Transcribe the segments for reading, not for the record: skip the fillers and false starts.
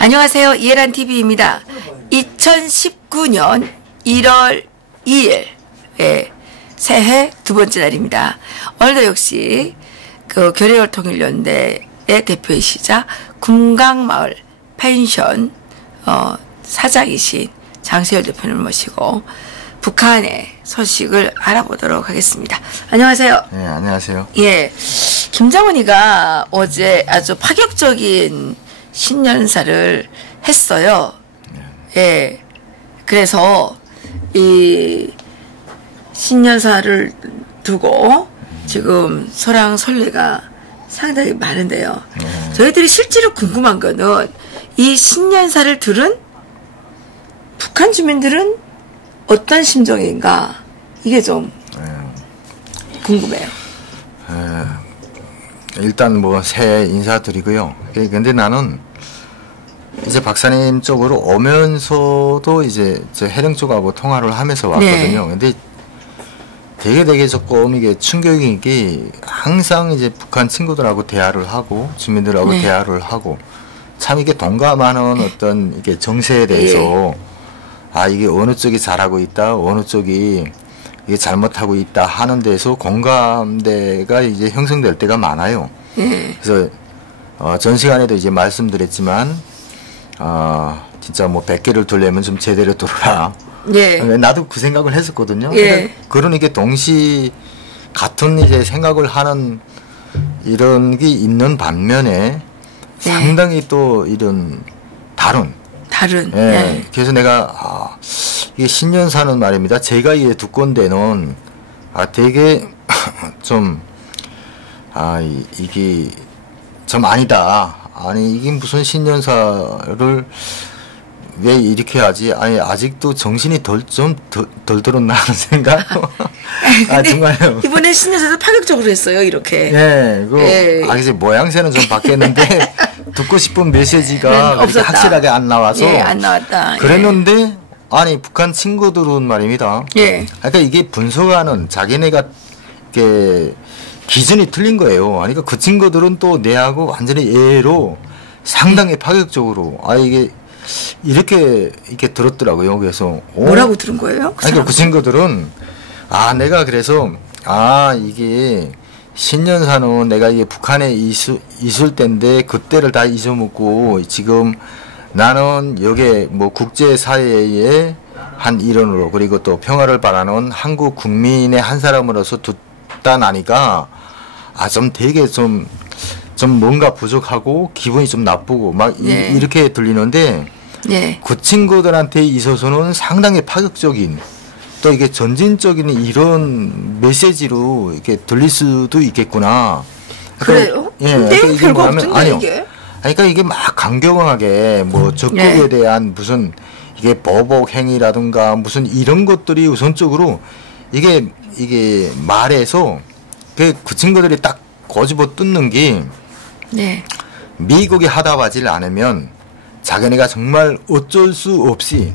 안녕하세요. 이해란TV입니다. 2019년 1월 2일 새해 두 번째 날입니다. 오늘도 역시 그 교례활통일연대의 대표이시자 금강마을 펜션 사장이신 장세열 대표님을 모시고 북한의 소식을 알아보도록 하겠습니다. 안녕하세요. 네, 안녕하세요. 예, 김정은이가 어제 아주 파격적인 신년사를 했어요. 예. 그래서 이 신년사를 두고 지금 소랑설레가 상당히 많은데요. 저희들이 실제로 궁금한 거는 이 신년사를 들은 북한 주민들은 어떤 심정인가, 이게 좀 궁금해요. 일단 뭐 새해 인사드리고요. 근데 나는 이제 박사님 쪽으로 오면서도 이제 저 해령 쪽하고 통화를 하면서 왔거든요. 네. 근데 되게 조금 이게 충격인 게 항상 이제 북한 친구들하고 대화를 하고 주민들하고 네. 대화를 하고 참 이게 동감하는 어떤 이게 정세에 대해서 네. 아, 이게 어느 쪽이 잘하고 있다, 어느 쪽이 이게 잘못하고 있다 하는 데서 공감대가 이제 형성될 때가 많아요. 그래서 전 시간에도 이제 말씀드렸지만 진짜 뭐 100개를 돌려면 좀 제대로 돌아라. 예. 나도 그 생각을 했었거든요. 예. 그러니까 동시 같은 이제 생각을 하는 이런 게 있는 반면에 예. 상당히 또 이런 다른. 예. 예. 그래서 내가 이게 신년사는 말입니다. 제가 이제 듣건 데는 되게 좀 이게 좀 아니다. 아니 이게 무슨 신년사를 왜 이렇게 하지? 아니 아직도 정신이 덜 들었나 하는 생각. 정말요. 이번에 신년사도 파격적으로 했어요. 이렇게. 예. 이제 모양새는 좀 바뀌었는데 듣고 싶은 메시지가 확실하게 안 나와서. 예, 안 나왔다. 그랬는데 아니 북한 친구들은 말입니다. 예. 그러니까 이게 분석하는 자기네가 이렇게 기준이 틀린 거예요. 그러니까 그 친구들은 또 내하고 완전히 예로 상당히 파격적으로 이게 이렇게 들었더라고요. 그래서 뭐라고 들은 거예요? 그러니까 그 친구들은 내가 그래서 이게 신년사는 내가 이게 북한에 있을 때인데 그때를 다 잊어먹고 지금 나는 여기 뭐 국제사회의 한 일원으로 그리고 또 평화를 바라는 한국 국민의 한 사람으로서 듣다 나니까 좀 되게 좀 뭔가 부족하고 기분이 좀 나쁘고 막 네. 이렇게 들리는데 네. 그 친구들한테 있어서는 상당히 파격적인 또 이게 전진적인 이런 메시지로 이렇게 들릴 수도 있겠구나. 그래요? 예. 그러니까 이게 별거 없던데 아니요. 이게? 그러니까 이게 막 강경하게 뭐 적국에 네. 대한 무슨 이게 보복 행위라든가 무슨 이런 것들이 우선적으로 이게 말해서 그 친구들이 딱 고집어 뜯는 게 네. 미국이 하다하질 않으면 자기네가 정말 어쩔 수 없이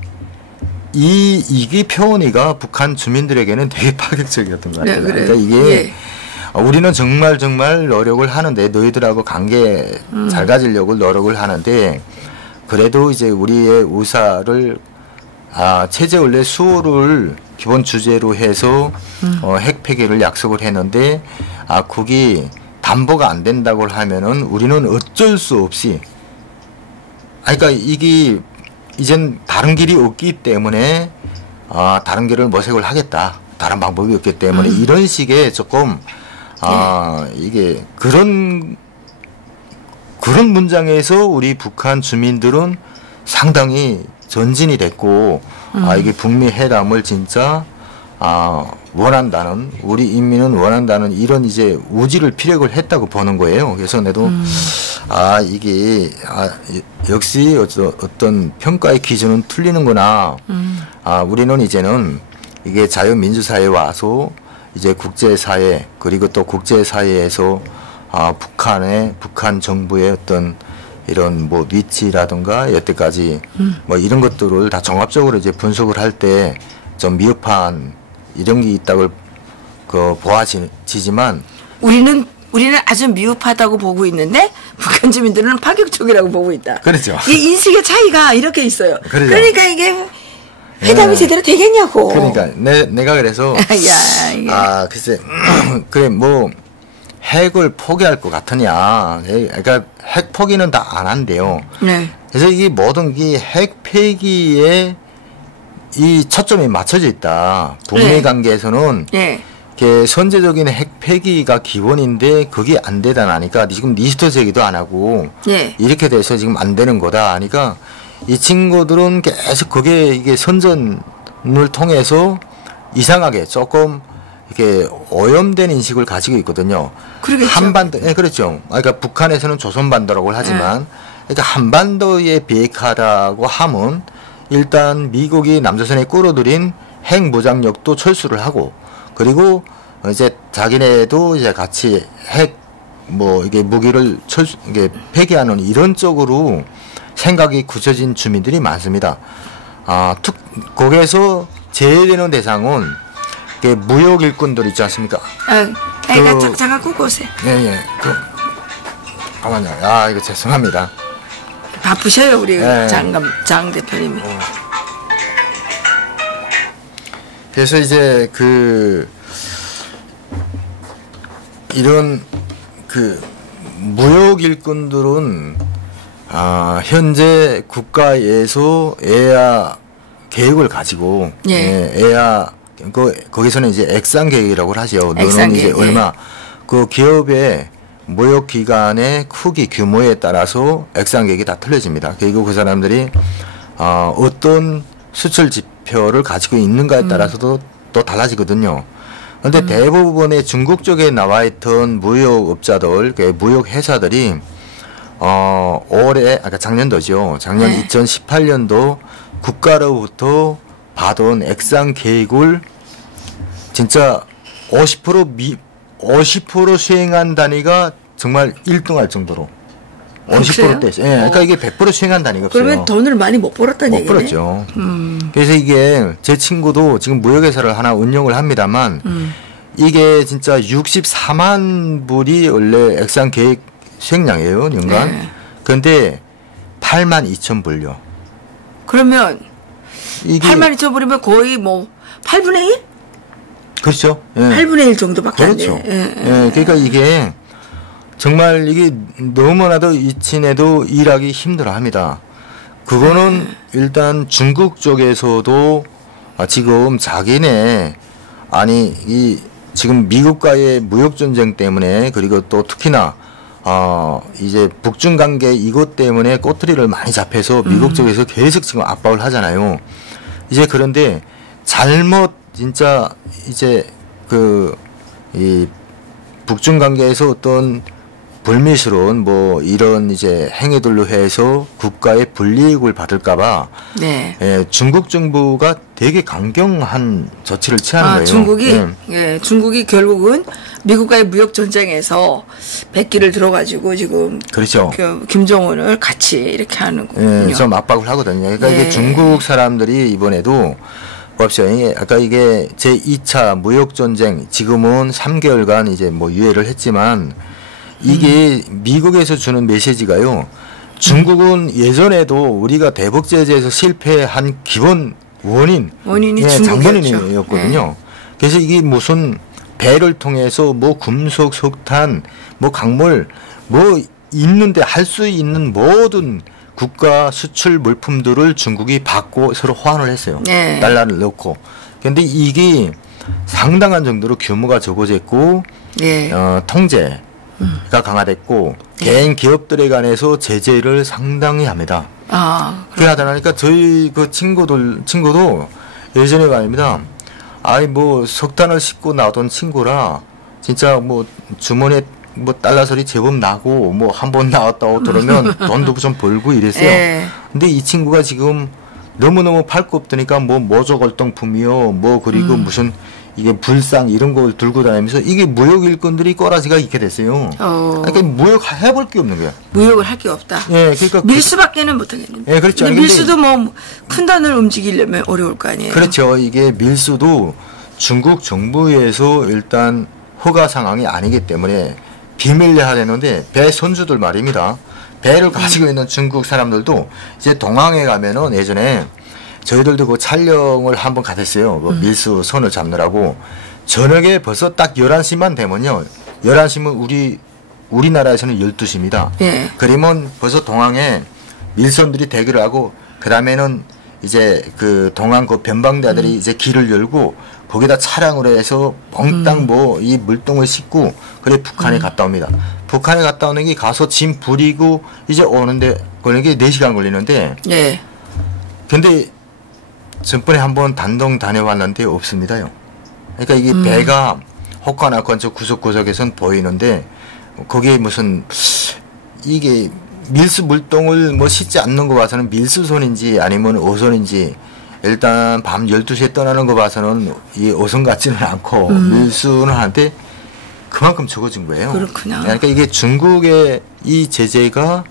이게 표현이가 북한 주민들에게는 되게 파격적이었던 것 같아요. 네, 그러니까 이게 예. 우리는 정말 노력을 하는데 너희들하고 관계 잘 가지려고 노력을 하는데 그래도 이제 우리의 의사를 체제 원래 수호를 기본 주제로 해서 핵 폐기를 약속을 했는데 그게 담보가 안 된다고 하면은 우리는 어쩔 수 없이 그러니까 이게 이젠 다른 길이 없기 때문에 다른 길을 모색을 하겠다. 다른 방법이 없기 때문에 이런 식의 조금 이게 그런 문장에서 우리 북한 주민들은 상당히 전진이 됐고 이게 북미 회담을 진짜 원한다는 우리 인민은 원한다는 이런 이제 우지를 피력을 했다고 보는 거예요. 그래서 내도 이게 역시 어떤 평가의 기준은 틀리는구나. 우리는 이제는 이게 자유민주사회에 와서 이제 국제사회 그리고 또 국제사회에서 북한 정부의 어떤 이런 뭐 위치라든가 여태까지 뭐 이런 것들을 다 종합적으로 이제 분석을 할 때 좀 미흡한 이런 게 있다고 보아지지만 우리는 아주 미흡하다고 보고 있는데 북한 주민들은 파격적이라고 보고 있다. 그렇죠. 이 인식의 차이가 이렇게 있어요. 그렇죠. 그러니까 이게 회담이 제대로 되겠냐고. 그러니까 내가 그래서 야, 이게. 글쎄 그래 뭐 핵을 포기할 것 같으냐. 그러니까 핵 포기는 다 안 한대요. 네. 그래서 이 모든 게 핵 폐기에 이 초점이 맞춰져 있다. 북미 관계에서는 네. 선제적인 핵 폐기가 기본인데 그게 안 되다 나니까 지금 리스트 제기도 안 하고 네. 이렇게 돼서 지금 안 되는 거다 하니까 이 친구들은 계속 그게 이게 선전을 통해서 이상하게 조금 이렇게 오염된 인식을 가지고 있거든요. 그러겠죠. 한반도, 예, 그렇죠. 그러니까 북한에서는 조선반도라고 하지만, 그러니까 한반도에 비핵화라고 하면 일단 미국이 남조선에 끌어들인 핵 무장력도 철수를 하고, 그리고 이제 자기네도 이제 같이 핵 뭐 이게 무기를 이게 폐기하는 이런 쪽으로 생각이 굳혀진 주민들이 많습니다. 거기에서 제외되는 대상은 무역 일꾼들 있지 않습니까? 잠깐 끄고 오세요. 예. 잠깐만요. 이거 죄송합니다. 바쁘셔요, 우리 장 대표님이. 그래서 이제 이런 무역 일꾼들은 현재 국가에서 애야 계획을 가지고 거기서는 이제 액상 계획이라고 하죠. 너는 이제 얼마 그 기업의 무역 기관의 크기 규모에 따라서 액상 계획이 다 틀려집니다. 그리고 그 사람들이 어떤 수출 지표를 가지고 있는가에 따라서도 또 달라지거든요. 그런데 대부분의 중국 쪽에 나와 있던 무역업자들, 무역 회사들이 올해, 작년도죠. 작년 2018년도 국가로부터 받은 액상 계획을 진짜 50% 수행한 단위가 정말 1등할 정도로 50%대. 예, 그러니까 이게 100% 수행한 단위가 없어요. 그러면 돈을 많이 못 벌었다는 얘기네. 못 벌었죠. 그래서 이게 제 친구도 지금 무역회사를 하나 운영을 합니다만 이게 진짜 64만 불이 원래 액상 계획 수행량이에요, 연간. 그런데 8만 2천 불요. 그러면 이게 8만 2천 불이면 거의 뭐 8분의 1? 그렇죠. 예. 8분의 1 정도밖에 안 돼. 그렇죠. 그러니까 이게 정말 이게 너무나도 이친해도 일하기 힘들어합니다. 그거는 일단 중국 쪽에서도 지금 자기네 지금 미국과의 무역 전쟁 때문에 그리고 또 특히나 이제 북중 관계 이것 때문에 꼬투리를 많이 잡혀서 미국 쪽에서 계속 지금 압박을 하잖아요. 이제 그런데 잘못 진짜 이제 이 북중 관계에서 어떤 불미스러운 뭐 이런 이제 행위들로 해서 국가의 불이익을 받을까봐 중국 정부가 되게 강경한 조치를 취하는 거예요. 중국이 결국은 미국과의 무역 전쟁에서 백기를 들어가지고 지금 그렇죠. 김정은을 같이 이렇게 하는군요. 좀 압박을 하거든요. 그러니까 이게 중국 사람들이 이번에도 봅시다. 아까 이게 제2차 무역 전쟁 지금은 3개월간 이제 뭐 유예를 했지만 이게 미국에서 주는 메시지가요. 중국은 예전에도 우리가 대북 제재에서 실패한 기본 원인이 장본인이었거든요. 그래서 이게 무슨 배를 통해서 뭐 금속, 석탄, 뭐 광물, 뭐 있는데 할 수 있는 모든 국가 수출 물품들을 중국이 받고 서로 호환을 했어요. 달러를 넣고. 그런데 이게 상당한 정도로 규모가 적어졌고 통제가 강화됐고 개인 기업들에 관해서 제재를 상당히 합니다. 그렇게 하다 보니까 저희 그 친구도 예전에 말입니다. 뭐 석탄을 싣고 나오던 친구라 진짜 뭐 주머니에 뭐 달러설이 제법 나고 뭐 한 번 나왔다고 들으면 돈도 좀 벌고 이랬어요. 근데 이 친구가 지금 너무너무 팔 거 없으니까 뭐 모조골동품이요 뭐 그리고 무슨 이게 불상 이런 걸 들고 다니면서 이게 무역 일꾼들이 꼬라지가 있게 됐어요. 그러니까 무역 해볼 게 없는 거야. 무역을 할 게 없다. 예, 그러니까 밀수밖에는 못 하겠는데. 예, 그렇죠. 근데 밀수도 뭐 큰 돈을 움직이려면 어려울 거 아니에요. 그렇죠. 이게 밀수도 중국 정부에서 일단 허가 상황이 아니기 때문에 비밀리에 되는데 배 선주들 말입니다. 배를 가지고 있는 중국 사람들도 이제 동항에 가면은 예전에 저희들도 그 촬영을 한번 갔었어요. 그 밀수 선을 잡느라고. 저녁에 벌써 딱 11시만 되면요. 11시면 우리나라에서는 12시입니다. 예. 그러면 벌써 동항에 밀선들이 대기를 하고, 그 다음에는 이제 그 동항 그 변방대들이 이제 길을 열고, 거기다 차량으로 해서 몽땅 뭐 이 물동을 싣고, 그래 북한에 갔다 옵니다. 북한에 갔다 오는 게 가서 짐 부리고 이제 오는데 걸리는 게 4시간 걸리는데. 예. 근데 전번에 한번 단동 다녀왔는데 없습니다요. 그러니까 이게 배가 혹가나 건저 구석구석에선 보이는데 거기에 무슨 이게 밀수 물동을 뭐 싣지 않는 거 봐서는 밀수선인지 아니면 어선인지 일단 밤 12시에 떠나는 거 봐서는 이 어선 같지는 않고 밀수는 하는데 그만큼 적어진 거예요. 그렇구나. 그러니까 이게 중국의 이 제재가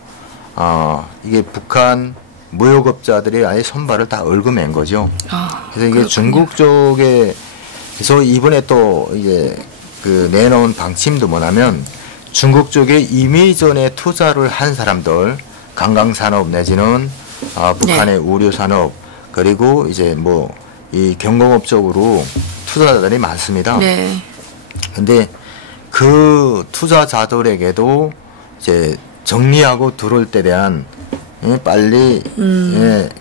이게 북한 무역업자들이 아예 손발을 다 얽어맨 거죠. 그래서 이게 그렇군요. 중국 쪽에서 이번에 또 이게 그 내놓은 방침도 뭐냐면 중국 쪽에 이미 전에 투자를 한 사람들, 관광산업 내지는 북한의 의료산업 그리고 이제 뭐 이 경공업 쪽으로 투자자들이 많습니다. 네. 근데 그 투자자들에게도 이제 정리하고 들어올 때 대한 빨리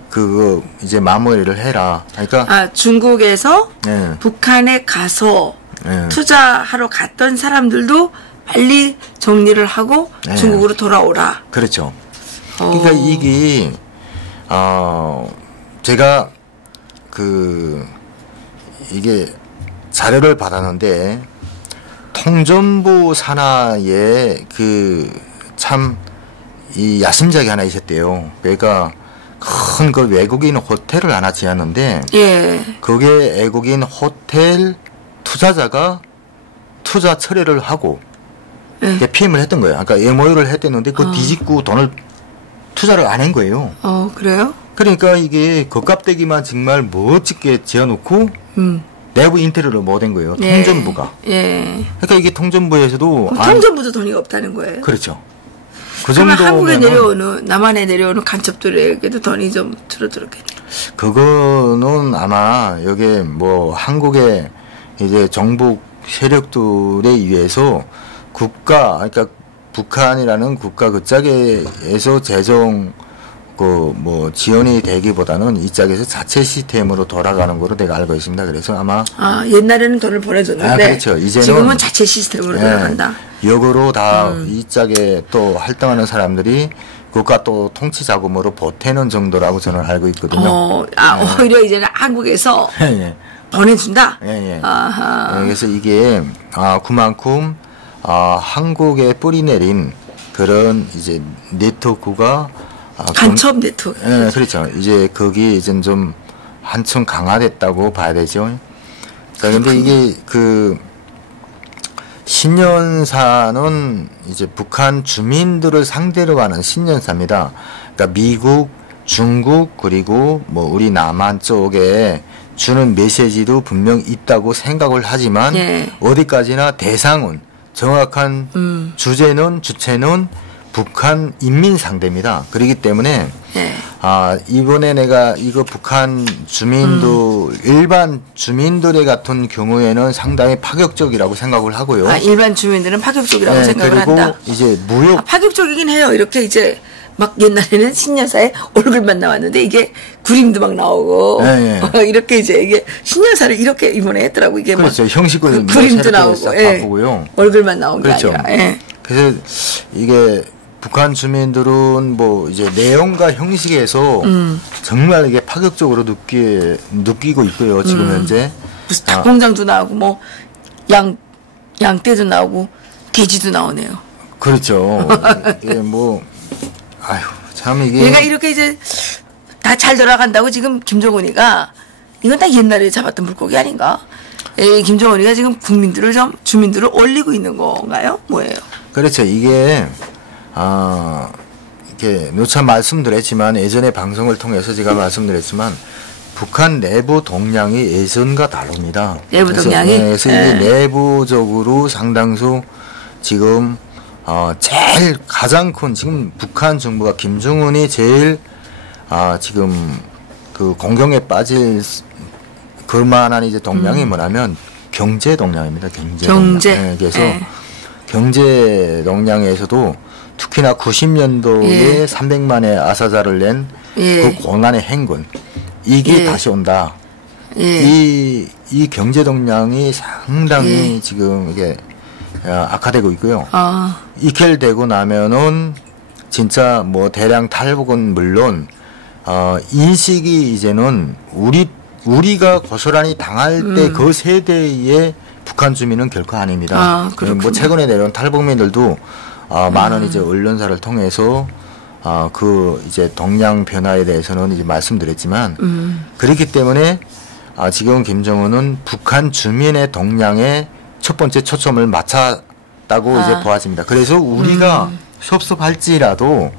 그거 이제 마무리를 해라. 그러니까 중국에서 예. 북한에 가서 예. 투자하러 갔던 사람들도 빨리 정리를 하고 예. 중국으로 돌아오라. 그렇죠. 그러니까 이게 제가 이게 자료를 받았는데 통전부 산하에 참 이 야심작이 하나 있었대요. 그러니까 큰 그 외국인 호텔을 하나 지었는데, 예. 그게 외국인 호텔 투자자가 투자 처리를 하고 피임을 했던 거예요. 그러니까 MOU를 했댔는데 그 뒤집고 돈을 투자를 안 한 거예요. 그래요? 그러니까 이게 겉값대기만 정말 멋지게 지어놓고 내부 인테리어를 못 한 거예요. 예. 통전부가. 예. 그러니까 이게 통전부에서도 통전부도 돈이 없다는 거예요. 그렇죠. 그 그러면 정도면 한국에 내려오는 남한에 내려오는 간첩들에게도 돈이 좀 줄어들었겠네. 그거는 아마 여기 뭐 한국의 이제 정복 세력들에 의해서 그러니까 북한이라는 국가 그 짝에서 재정 뭐 지원이 되기보다는 이 짝에서 자체 시스템으로 돌아가는 거로 내가 알고 있습니다. 그래서 아마 옛날에는 돈을 보내줬는데 그렇죠. 이제는 지금은 자체 시스템으로 돌아간다. 역으로 다 이 짝에 또 활동하는 사람들이 국가 또 통치 자금으로 보태는 정도라고 저는 알고 있거든요. 오히려 이제는 한국에서 예. 보내준다. 예. 아하. 그래서 이게 그만큼 한국에 뿌리 내린 그런 이제 네트워크가 간첩 네트워크. 예, 그렇죠. 이제 거기 이제 좀 한층 강화됐다고 봐야 되죠. 자, 근데 이게 신년사는 이제 북한 주민들을 상대로 하는 신년사입니다. 그러니까 미국, 중국 그리고 뭐 우리 남한 쪽에 주는 메시지도 분명 있다고 생각을 하지만 어디까지나 대상은 정확한 주체는 북한 인민 상대입니다. 그렇기 때문에 이번에 내가 이거 북한 주민들 일반 주민들의 같은 경우에는 상당히 파격적이라고 생각을 하고요. 일반 주민들은 파격적이라고 생각을 그리고 한다. 이제 무역 파격적이긴 해요. 이렇게 이제 막 옛날에는 신여사의 얼굴만 나왔는데 이게 그림도 막 나오고 이렇게 이제 이게 신여사를 이렇게 이번에 했더라고. 이게 그렇죠. 막 형식을 그림도 나오고 바꾸고요. 얼굴만 나온 게 그렇죠. 아니라. 그래서 이게 북한 주민들은 뭐 이제 내용과 형식에서 정말 이게 파격적으로 느끼고 있고요. 지금 현재 무슨 닭공장도 나오고 뭐 양떼도 나오고 돼지도 나오네요. 그렇죠. 이게 뭐 참 이게 얘가 이렇게 이제 다 잘 돌아간다고 지금 김정은이가 이건 다 옛날에 잡았던 물고기 아닌가? 김정은이가 지금 주민들을 올리고 있는 건가요? 뭐예요? 그렇죠. 이게 이렇게 누차 말씀드렸지만 예전에 방송을 통해서 제가 말씀드렸지만 북한 내부 동향이 예전과 다릅니다. 내부 동향이? 그래서 이게 내부적으로 상당수 지금 제일 가장 큰 지금 북한 정부가 김정은이 제일 지금 그 공경에 빠질 그만한 이제 동향이 뭐냐면 경제 동향입니다. 경제. 네, 그래서 경제 동향에서도 특히나 90년도에 300만의 아사자를 낸 그 고난의 행군 이게 다시 온다. 이 경제 동향이 상당히 지금 이게 악화되고 있고요. 이켈되고 나면은 진짜 뭐 대량 탈북은 물론 인식이 이제는 우리가 고스란히 당할 때 그 세대의 북한 주민은 결코 아닙니다. 뭐 최근에 내려온 탈북민들도 많은 이제 언론사를 통해서 그 이제 동향 변화에 대해서는 이제 말씀드렸지만 그렇기 때문에 지금 김정은은 북한 주민의 동향에 첫 번째 초점을 맞췄다고 이제 보아집니다. 그래서 우리가 섭섭할지라도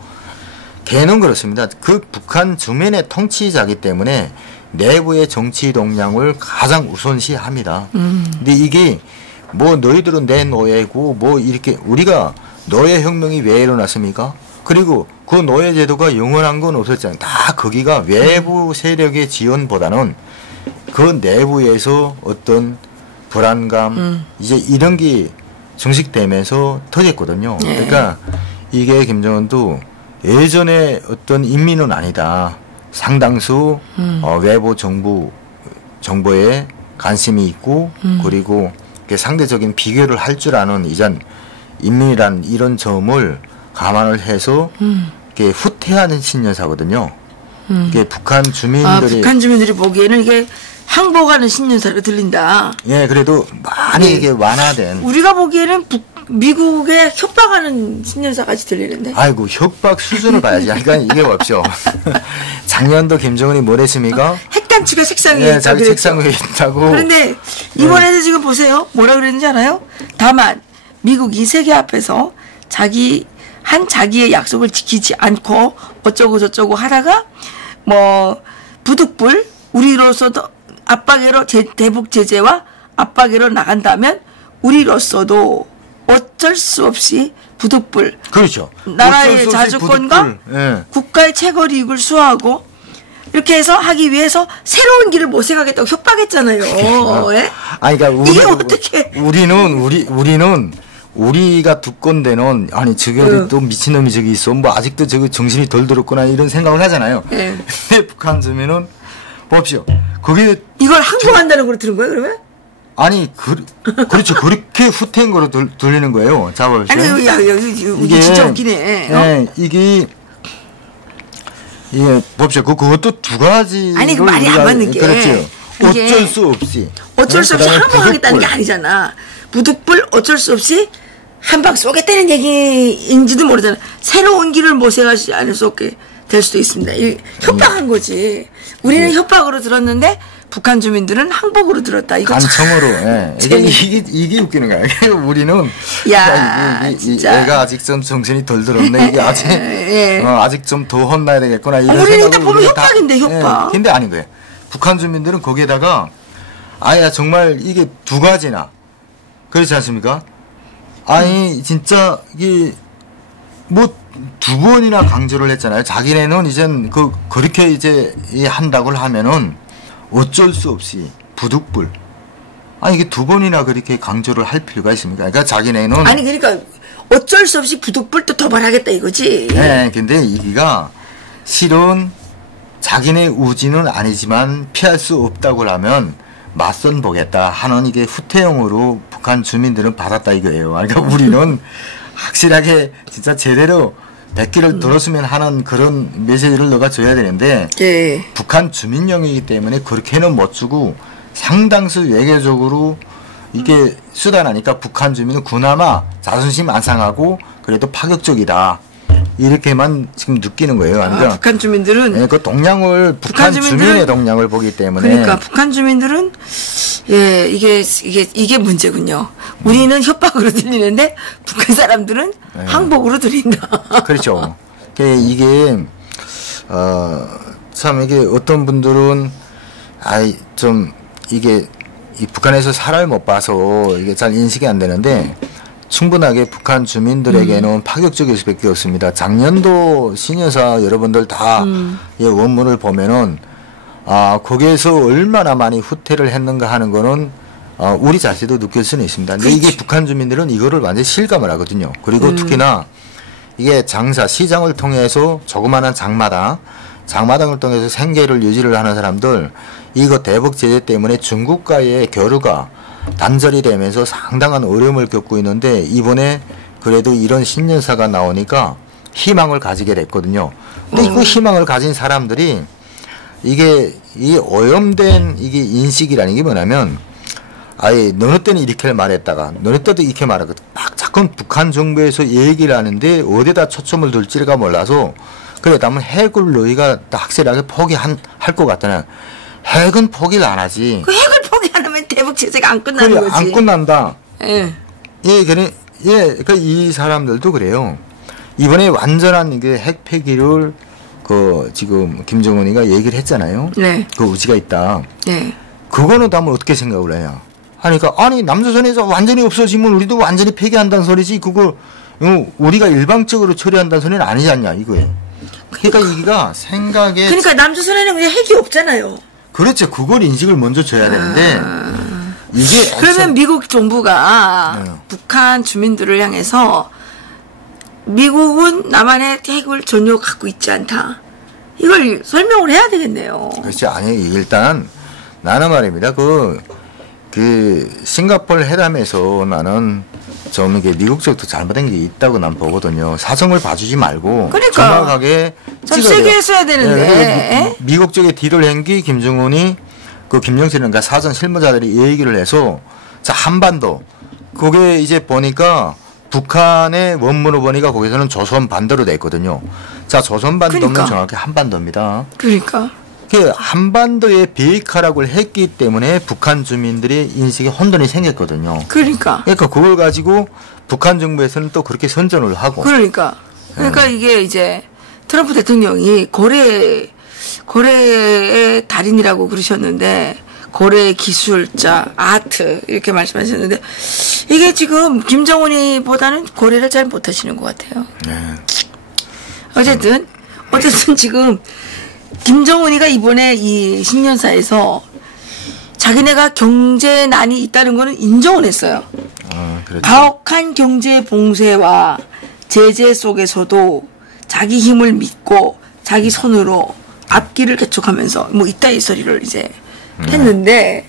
걔는 그렇습니다. 그 북한 주민의 통치자기 때문에 내부의 정치 동향을 가장 우선시합니다. 근데 이게 뭐 너희들은 내 노예고 뭐 이렇게 우리가 노예 혁명이 왜 일어났습니까? 그리고 그 노예 제도가 영원한 건 없었잖아요. 다 거기가 외부 세력의 지원보다는 그 내부에서 어떤 불안감 이제 이런 게 증식되면서 터졌거든요. 그러니까 이게 김정은도 예전에 어떤 인민은 아니다. 상당수 외부 정보에 관심이 있고 그리고 상대적인 비교를 할 줄 아는 이전 인민이란 이런 점을 감안을 해서 이게 후퇴하는 신년사거든요. 이게 북한 주민들이 보기에는 이게 항복하는 신년사로 들린다. 예, 그래도 많이 이게 완화된. 우리가 보기에는 미국에 협박하는 신년사까지 들리는데. 아이고 협박 수준을 봐야지. 그러니까 이게 없죠. 작년도 김정은이 뭘 했습니까? 핵단추가 책상 위에 네, 있다고. 자기 책상 위에 있다고. 그런데 이번에도 지금 보세요. 뭐라 그랬는지 알아요? 다만 미국이 세계 앞에서 자기의 약속을 지키지 않고 어쩌고 저쩌고 하다가 뭐 부득불 우리로서도 압박으로 대북 제재와 압박으로 나간다면 우리로서도 어쩔 수 없이 부득불 그렇죠. 나라의 자주권과 국가의 최고 이익을 수호하고 이렇게 해서 하기 위해서 새로운 길을 모색하겠다고 협박했잖아요. 예? 그러니까 이게 어떻게 우리는 우리가 두건대는 아니 저기 또 미친놈이 저기 있어 뭐 아직도 저기 정신이 덜 들었구나 이런 생각을 하잖아요. 근데 북한 주민은 봅시오. 그게 이걸 항복한다는 걸 들은 거예요, 그러면? 아니 그렇죠. 그렇게 후퇴인 거로 들리는 거예요. 잡아보세요. 아니 이게 진짜 웃기네. 이게 봅시오. 그것도 두 가지. 아니 그 말이 안 맞는 게. 그렇죠. 어쩔 수 없이 항복하겠다는 게 아니잖아. 부득불 어쩔 수 없이 한 방 쏘겠다는 얘기인지도 모르잖아. 새로운 길을 모색하지 않을 수 없게 될 수도 있습니다. 협박한 거지. 우리는 협박으로 들었는데 북한 주민들은 항복으로 들었다. 이거 간청으로. 이게 웃기는 거야. 우리는 진짜 얘가 아직 좀 정신이 덜 들었네. 이게 아직 좀 더 혼나야 되겠구나. 이런 우리는 일단 보면 협박인데 협박. 근데 아닌 거예요. 북한 주민들은 거기에다가 정말 이게 두 가지나 그렇지 않습니까? 아니 진짜 이게 뭐 두 번이나 강조를 했잖아요. 자기네는 이젠 그렇게 이제 한다고 하면은 어쩔 수 없이 부득불. 이게 두 번이나 그렇게 강조를 할 필요가 있습니까? 그러니까 자기네는 그러니까 어쩔 수 없이 부득불 또 도발하겠다 이거지. 네, 근데 이기가 실은 자기네 우지는 아니지만 피할 수 없다고 하면 맞선 보겠다 하는 이게 후퇴형으로 북한 주민들은 받았다 이거예요. 그러니까 우리는 확실하게 진짜 제대로 100기를 들었으면 하는 그런 메시지를 너가 줘야 되는데 북한 주민령이기 때문에 그렇게는 못 주고 상당수 외교적으로 이게 수단하니까 북한 주민은 그나마 자존심 안 상하고 그래도 파격적이다. 이렇게만 지금 느끼는 거예요. 그러니까 북한 주민들은 예, 그 동향을 북한 주민의 동향을 보기 때문에 그러니까 북한 주민들은 예 이게 문제군요. 우리는 협박으로 들리는데 북한 사람들은 예. 항복으로 들린다. 그렇죠. 이게 참 이게 어떤 분들은 좀 이게 이 북한에서 사람을 못 봐서 이게 잘 인식이 안 되는데 충분하게 북한 주민들에게는 파격적일 수밖에 없습니다. 작년도 신여사 여러분들 다 이 원문을 보면은 거기에서 얼마나 많이 후퇴를 했는가 하는 거는 우리 자체도 느낄 수는 있습니다. 근데 이게 북한 주민들은 이거를 완전히 실감을 하거든요. 그리고 특히나 이게 장사 시장을 통해서 조그마한 장마당을 통해서 생계를 유지를 하는 사람들 이거 대북 제재 때문에 중국과의 교류가 단절이 되면서 상당한 어려움을 겪고 있는데 이번에 그래도 이런 신년사가 나오니까 희망을 가지게 됐거든요. 근데 그 희망을 가진 사람들이 이게 이 오염된 이게 인식이라는 게 뭐냐면 너네 때는 이렇게 말했다가 너네 때도 이렇게 말하거든. 막 자꾸 북한 정부에서 얘기를 하는데 어디다 초점을 둘지가 몰라서 그래 다면 핵을 너희가 확실하게 포기할 것 같다면 핵은 포기를 안 하지. 그 핵을 포기 안 하면 대북 제재가 안 끝나는 그래, 거지. 안 끝난다. 예. 이 사람들도 그래요. 이번에 완전한 이게 핵 폐기를 지금 김정은이가 얘기를 했잖아요. 네. 그 의지가 있다. 네. 그거는 다면 어떻게 생각을 해요? 하니까 남조선에서 완전히 없어지면 우리도 완전히 폐기한다는 소리지. 그걸 우리가 일방적으로 처리한다는 소리는 아니지 않냐 이거예요. 그러니까 이기가 생각에 그러니까 남조선에는 그냥 핵이 없잖아요. 그렇죠. 그걸 인식을 먼저 줘야 되는데 이게 그러면 미국 정부가 네. 북한 주민들을 향해서 미국은 남한의 핵을 전혀 갖고 있지 않다. 이걸 설명을 해야 되겠네요. 그렇지. 아니 일단 나는 말입니다. 그 싱가포르 회담에서 나는 좀 이게 미국 쪽도 잘못된 게 있다고 난 보거든요. 사정을 봐주지 말고 그러니까. 정확하게 좀 세게 했어야 되는데. 미국 쪽에 뒤를 한 게 김정은이 그 김정실은 그러니까 사전 실무자들이 이 얘기를 해서 자 한반도 그게 이제 보니까 북한의 원문을 보니까 거기서는 조선 반도로 돼 있거든요. 자 조선 반도면 그러니까. 정확히 한반도입니다. 그러니까. 그 한반도에 비핵화라고 했기 때문에 북한 주민들의 인식에 혼돈이 생겼거든요. 그러니까 그걸 가지고 북한 정부에서는 또 그렇게 선전을 하고. 그러니까 이게 이제 트럼프 대통령이 고래의 달인이라고 그러셨는데 고래 기술자 아트 이렇게 말씀하셨는데 이게 지금 김정은이보다는 고래를 잘 못하시는 것 같아요. 네. 어쨌든 지금 김정은이가 이번에 이 신년사에서 자기네가 경제난이 있다는 거는 인정을 했어요. 그렇죠. 가혹한 경제 봉쇄와 제재 속에서도 자기 힘을 믿고 자기 손으로 앞길을 개척하면서 뭐 이따위 소리를 이제 했는데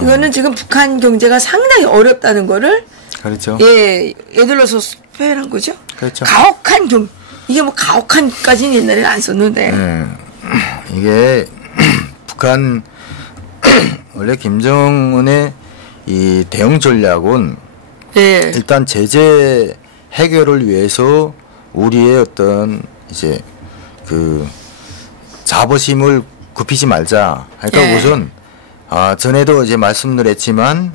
이거는 지금 북한 경제가 상당히 어렵다는 거를 그렇죠. 예들러서 표현한 거죠. 그렇죠. 가혹한 이게 뭐 가혹한까지는 옛날에는 안 썼는데. 이게 북한 원래 김정은의 이 대응 전략은 일단 제재 해결을 위해서 우리의 어떤 이제 그 자부심을 굽히지 말자. 그러니까 우선 전에도 이제 말씀을 했지만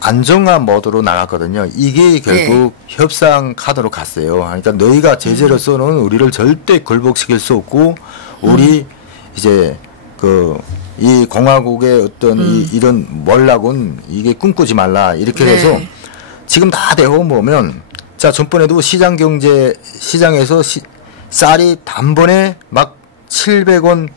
안정화 모드로 나갔거든요. 이게 결국 협상 카드로 갔어요. 그러니까 너희가 제재로서는 우리를 절대 굴복시킬 수 없고 우리 이제 이 공화국의 어떤 이런 몰락은 이게 꿈꾸지 말라 이렇게 해서 지금 다 대고 보면 자 전번에도 시장에서 쌀이 단번에 막 700원으로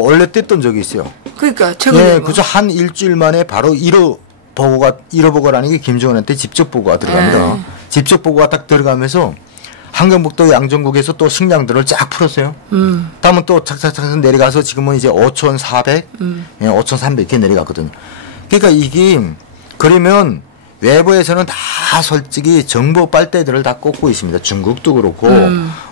올렸댔던 적이 있어요. 그러니까 최근에 그저 한 일주일 만에 바로 1호 보고라는 게 김정은한테 직접 보고가 들어갑니다. 직접 보고가 딱 들어가면서 한경북도 양정국에서 또 식량들을 쫙 풀었어요. 다음은 또 착착착 내려가서 지금은 이제 5,400, 5,300 이렇게 내려갔거든요. 그러니까 이게 그러면 외부에서는 다 솔직히 정보 빨대들을 다 꽂고 있습니다. 중국도 그렇고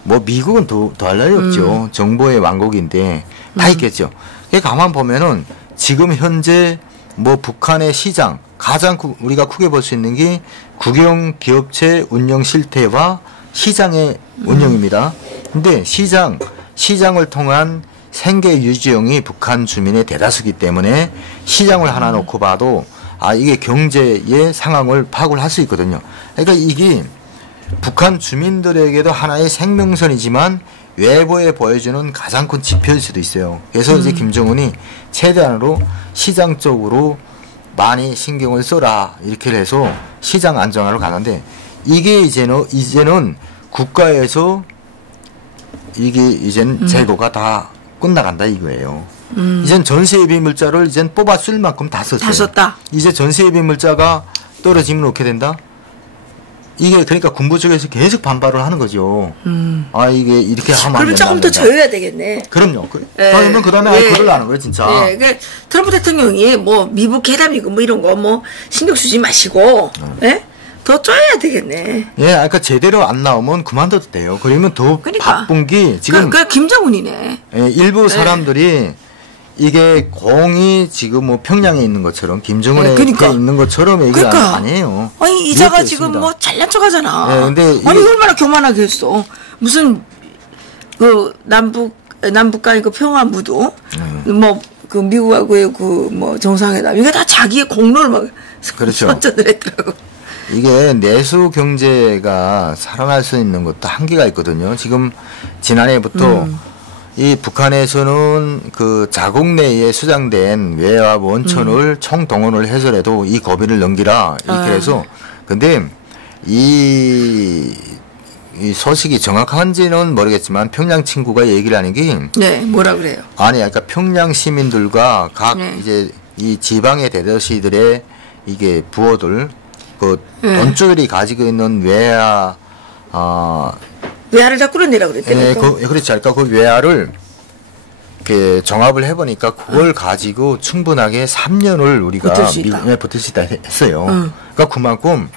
뭐 미국은 더할 나위 없죠. 정보의 왕국인데 다 있겠죠. 그러니까 가만 보면은 지금 현재 뭐 북한의 시장 가장 우리가 크게 볼 수 있는 게 국영 기업체 운영 실태와 시장의 운영입니다. 근데 시장을 통한 생계 유지용이 북한 주민의 대다수기 때문에 시장을 하나 놓고 봐도 이게 경제의 상황을 파악을 할 수 있거든요. 그러니까 이게 북한 주민들에게도 하나의 생명선이지만 외부에 보여주는 가장 큰 지표일 수도 있어요. 그래서 이제 김정은이 최대한으로 시장 쪽으로 많이 신경을 써라 이렇게 해서 시장 안정화로 가는데 이게 이제는 국가에서 이게 이젠 재고가 다 끝나간다 이거예요. 이젠 전세 비물자를 이젠 뽑아 쓸 만큼 다 썼어요. 다 썼다. 이제 전세 비물자가 떨어지면 어떻게 된다? 이게 그러니까 군부 쪽에서 계속 반발을 하는 거죠. 이게 이렇게 하면 안 된다. 그러면 조금 더 조여야 되겠네. 그럼요. 그러면 그다음에 그걸 하는 거예요, 진짜. 그러니까 트럼프 대통령이 뭐 미국 회담이고 뭐 이런 거 뭐 신경 쓰지 마시고, 더 쪼여야 되겠네. 그러니까 제대로 안 나오면 그만둬도 돼요. 그러면 더 바쁜 게 지금. 그러니까 김정은이네. 일부 사람들이 이게 공이 지금 뭐 평양에 있는 것처럼 김정은에 있는 것처럼 얘기가 아니에요. 아니 이자가 지금 뭐 잘난 척하잖아. 근데 아니 얼마나 교만하게 했어. 무슨 그 남북 간의 그 평화 무도 뭐 그 미국하고의 그 뭐 정상회담 이게 다 자기의 공로를 막 선전을 했더라고. 이게 내수 경제가 살아날 수 있는 것도 한계가 있거든요. 지금 지난해부터 이 북한에서는 그 자국 내에 수장된 외화 원천을 총동원을 해서라도 이 고비를 넘기라 이렇게 해서 근데 이 소식이 정확한지는 모르겠지만 평양 친구가 얘기를 하는 게 뭐라 그래요? 그러니까 평양 시민들과 각 이제 이 지방의 대도시들의 이게 부호들 그 돈줄이 가지고 있는 외화를 다 끌어내라 그랬대요. 그렇지. 그러니까 그 외화를 이렇게 정합을 해보니까 그걸 가지고 충분하게 3년을 우리가 버틸 수 있다 했어요. 그러니까 그만큼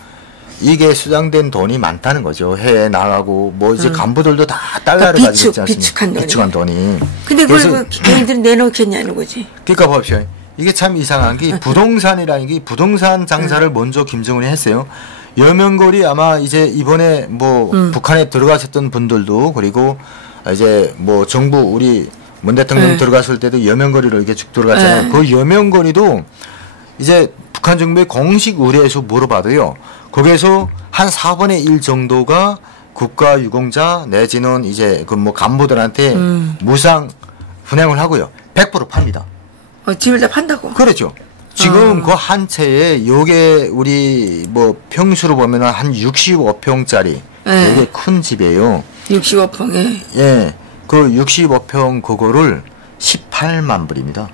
이게 수장된 돈이 많다는 거죠. 해외에 나가고 뭐 이제 간부들도 다 달러를 가지고 있지 않습니까? 비축한 돈이. 근데 그걸 개인들이 내놓겠냐는 거지. 그러니까 봅시다. 이게 참 이상한 게 부동산이라는 게 부동산 장사를 먼저 김정은이 했어요. 여명거리 아마 이제 이번에 뭐 북한에 들어가셨던 분들도 그리고 이제 뭐 정부 우리 문 대통령 들어갔을 때도 여명거리로 이렇게 쭉 들어갔잖아요. 그 여명거리도 이제 북한 정부의 공식 의뢰에서 물어봐도요. 거기에서 한 4분의 1 정도가 국가 유공자 내지는 이제 그 뭐 간부들한테 무상 분양을 하고요. 100% 팝니다. 집을 다 판다고? 그렇죠. 지금 그 한 채에 요게 우리 뭐 평수로 보면 한 65평짜리 되게 큰 집이에요. 65평에? 그 65평 그거를 18만 불입니다.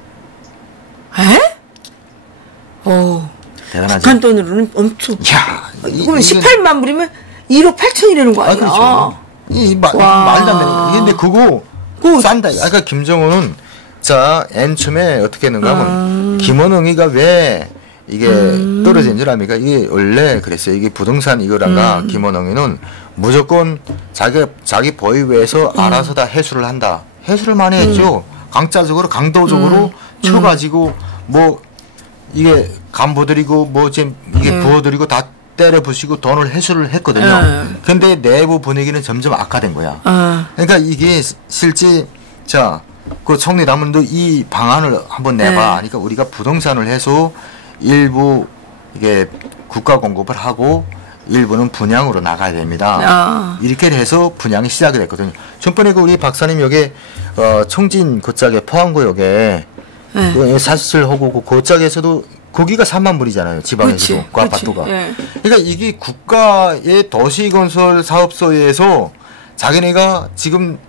대단하죠. 북한 돈으로는 엄청. 그러면 18만 불이면 1억 8천이라는 거 아니야? 그렇죠. 말도 안 되는. 근데 그거 싼다. 아까 김정은은 엔춤에 어떻게 했는가 하면 김원웅이가 왜 이게 떨어진 줄 압니까? 이게 원래 그랬어요. 이게 부동산 이거란가 김원웅이는 무조건 자기 보유에서 알아서 다 해수를 한다. 해수를 많이 했죠. 강도적으로 쳐가지고 뭐 이게 간부들이고 뭐 지금 이게 부호들이고 다 때려 부시고 돈을 회수를 했거든요. 근데 내부 분위기는 점점 악화된 거야. 그러니까 이게 실제 그 총리 담원도 이 방안을 한번 내봐. 그러니까 우리가 부동산을 해서 일부 이게 국가 공급을 하고 일부는 분양으로 나가야 됩니다. 이렇게 해서 분양이 시작이 됐거든요. 전번에 그 우리 박사님 여기 청진 그 짝에 포항구역에 사실하고 그 짝에서도 거기가 3만 불이잖아요. 지방에서도 그 아파트가. 그러니까 이게 국가의 도시건설 사업소에서 자기네가 지금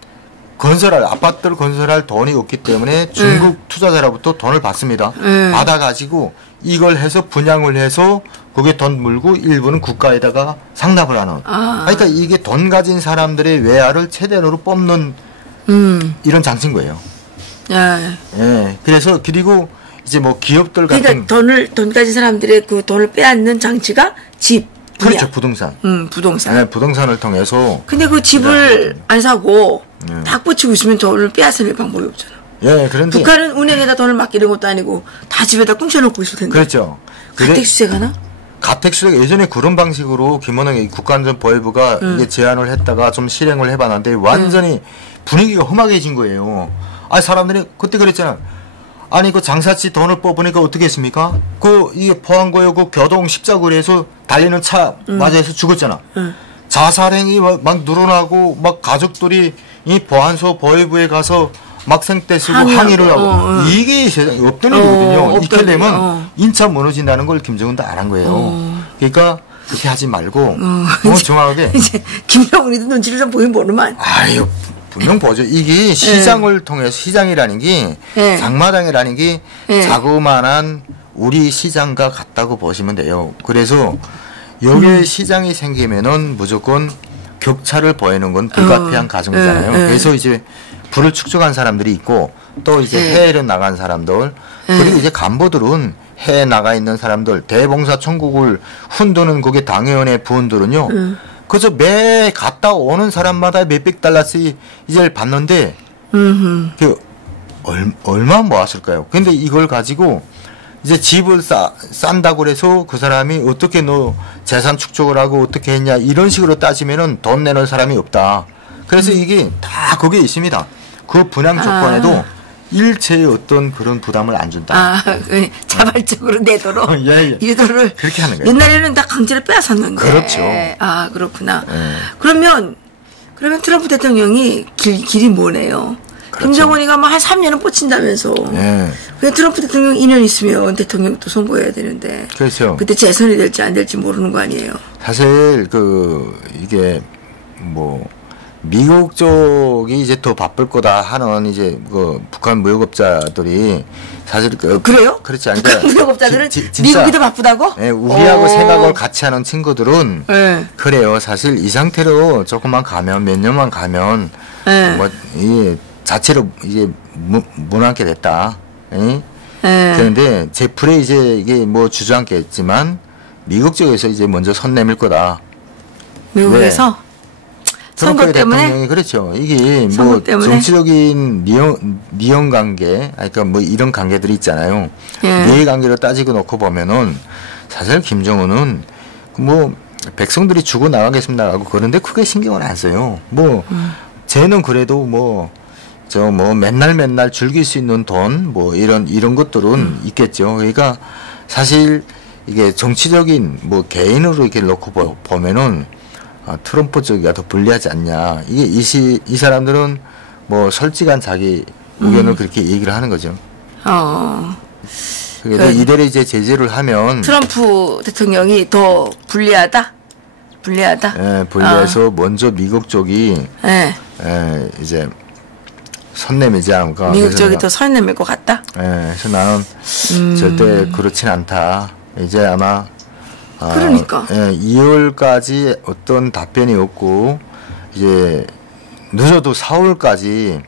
아파트를 건설할 돈이 없기 때문에 중국 투자자로부터 돈을 받습니다. 받아가지고 이걸 해서 분양을 해서 거기에 돈 물고 일부는 국가에다가 상납을 하는. 그러니까 이게 돈 가진 사람들의 외화를 최대한으로 뽑는 이런 장치인 거예요. 그래서 그리고 이제 뭐 기업들 같은. 그러니까 돈 가진 사람들의 그 돈을 빼앗는 장치가 집. 그렇죠. 부동산. 부동산. 부동산을 통해서. 근데 그 집을 안 사고 딱 붙이고 있으면 돈을 빼앗을 방법이 없잖아. 그런데. 북한은 은행에다 돈을 맡기는 것도 아니고 다 집에다 꿍쳐놓고 있을 텐데. 그렇죠. 가택수색 하나? 가택수색 예전에 그런 방식으로 김원영의 국가안전보위부가 이게 제안을 했다가 좀 실행을 해봤는데 완전히 분위기가 험하게진 거예요. 아니 사람들이 그때 그랬잖아. 아니 그 장사치 돈을 뽑으니까 어떻게 했습니까? 그 이게 포항고요 그 교동 십자거리에서 달리는 차 맞아서 죽었잖아. 자살행위 막 늘어나고 막 가족들이 이 보안소 보위부에 가서 막 생떼 쓰고 항의를 하고 이게 세상에 없던 일이거든요. 이렇게 되면 인차 무너진다는 걸 김정은도 안 한 거예요. 그러니까 그렇게 하지 말고 정확하게 이제 김정은이도 눈치를 좀 보긴 보는만. 아유 분명 보죠. 이게 시장을 통해서 시장이라는 게 장마당이라는 게 자그마한 우리 시장과 같다고 보시면 돼요. 그래서 여기에 시장이 생기면은 무조건 격차를 보이는 건 불가피한 과정이잖아요. 그래서 이제 불을 축적한 사람들이 있고 또 이제 해외로 나간 사람들 그리고 이제 간부들은 해외 나가 있는 사람들 대봉사 천국을 흔드는 그게 당회원의 부원들은요. 그래서 매 갔다 오는 사람마다 몇백 달러씩 이제 받는데 그 얼마 모았을까요? 근데 이걸 가지고 이제 집을 싼다고 그래서 그 사람이 어떻게 너 재산 축적을 하고 어떻게 했냐 이런 식으로 따지면은 돈 내는 사람이 없다. 그래서 이게 다 거기에 있습니다. 그 분양 조건에도 일체의 어떤 그런 부담을 안 준다. 자발적으로 내도록 이도를 그렇게 하는 거예요. 옛날에는 다 강제로 빼앗았는데. 그렇죠. 아 그렇구나. 그러면 트럼프 대통령이 길이 뭐네요. 그렇죠. 김정은이가 뭐 한 3년은 뻗친다면서. 그냥 트럼프 대통령 2년 있으면 대통령 또 선거해야 되는데. 그렇죠. 그때 재선이 될지 안 될지 모르는 거 아니에요. 사실 이게 뭐 미국 쪽이 이제 더 바쁠 거다 하는 이제 그 북한 무역업자들이 사실 그래요? 그렇지 않죠. 북한 무역업자들은 미국이 더 바쁘다고? 네, 우리하고 생각을 같이 하는 친구들은 그래요. 사실 이 상태로 조금만 가면 몇 년만 가면 뭐 이 자체로 이제 무난하게 됐다. 그런데 제풀에 이제 이게 뭐 주저앉겠지만 미국 쪽에서 이제 먼저 손 내밀 거다. 미국에서? 선거 때문에? 대통령이 그렇죠. 이게 뭐 정치적인 니형 관계, 그러니까 뭐 이런 관계들이 있잖아요. 니의 관계로 따지고 놓고 보면은 사실 김정은은 뭐 백성들이 죽어 나가겠습니다 하고 그런데 크게 신경을 안 써요. 뭐 쟤는 그래도 뭐 맨날 즐길 수 있는 돈 뭐 이런 것들은 있겠죠. 그러니까 사실 이게 정치적인 뭐 개인으로 이렇게 놓고 보면은 트럼프 쪽이 더 불리하지 않냐. 이게 이 사람들은 뭐 솔직한 자기 의견을 그렇게 얘기를 하는 거죠. 그래서 이대로 이제 제재를 하면 트럼프 대통령이 더 불리하다. 예, 불리해서 먼저 미국 쪽이 이제 선 내밀지 않을까. 미국 쪽이 더 선 내밀 것 같다. 그래서 나는 절대 그렇진 않다. 이제 아마 그러니까 2월까지 어떤 답변이 없고 이제 늦어도 4월까지